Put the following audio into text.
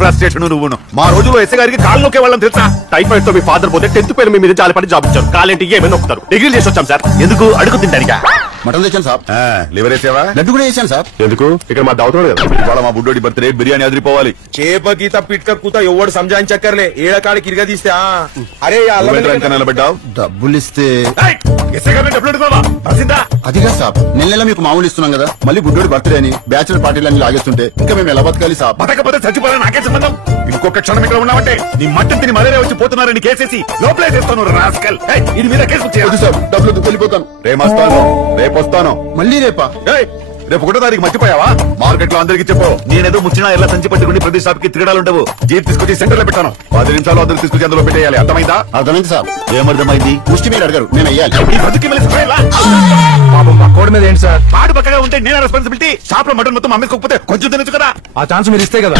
Frustration నువ్వు మా రోజుల్లో ఎస్ఐ గారికి కాళ్ళు నొక్కే వాళ్ళని తెలుసా? టైఫాయిడ్ తో మీ ఫాదర్ పోతే 10th పేరు మీ మీద జాలిపడి జాబ్ ఇచ్చారు. కాలేంటి ఏమైనా నొక్కుతారు. డిగ్రీ చేసి వచ్చాం సార్. ఎందుకు అడుగు తింటానిగా? మటన్ తెచ్చాను సార్. లివర్ వేసావా? లడ్డు కూడా వేసాను సార్. ఎందుకు? ఇక్కడ మా దావుతున్నాడు కదా. ఇవాళ మా బుడ్డోడి బర్త్డే, బిర్యానీ అదిరిపోవాలి. చేప గీత పిట్క కూత ఎవడు సంజాయించక్కర్లే. ఏడకాడికి ఇరిగా తీస్తే అరే నిలబడ్డావు. డబ్బులు ఇస్తే అదిగా సార్, నెల మీకు మామూలు ఇస్తున్నాం కదా, మళ్ళీ బుడ్డోడి బర్త్డే అని బ్యాచులర్ పార్టీలు అన్ని లాగేస్తుంటే ఇంకా మేము ఎలా బతకాలి సార్? బతకపోతే చచ్చిపోవాలి, నాకే సంబంధం. ఇంకొక క్షణం ఇక్కడ ఉన్నామంటే నీ మట్టం తిని మలేరియా వచ్చి పోతున్నారని కేసేసి లోపలేసేస్తాను రాస్కల్. ఇది మీద కేసు వద్దు సార్, డబ్బులు వెళ్ళిపోతాను. రేమొస్తాను, రేపు వస్తాను. మళ్ళీ రేపా? రేపు 1వ తారీఖు మర్చిపోయావా? మార్కెట్ లో అందరికి చెప్పు, నేనేదో ముచ్చినా ఎలా సంచి పట్టుకుని ప్రతి షాప్ కి తిరగాలుండవు. జీప్ తీసుకొచ్చి సెంటర్ లో పెట్టాను. 10 నిమిషాలు అందరు తీసుకొచ్చి అందులో పెట్టేయాలి. అర్థమైందా? అర్థమైంది సార్. ఏమర్థమైంది? ముష్టి మీరు అడగారు, నేను అయ్యాలి. పాపం పక్కోడి మీద ఏంటి సార్? పాడు పక్కగా ఉంటే నేను రెస్పాన్సిబిలిటీ. షాప్ లో మటన్ మొత్తం అమ్మేసుకోకపోతే కొంచెం తినచ్చు కదా. ఆ ఛాన్స్ మీరు ఇస్తే కదా.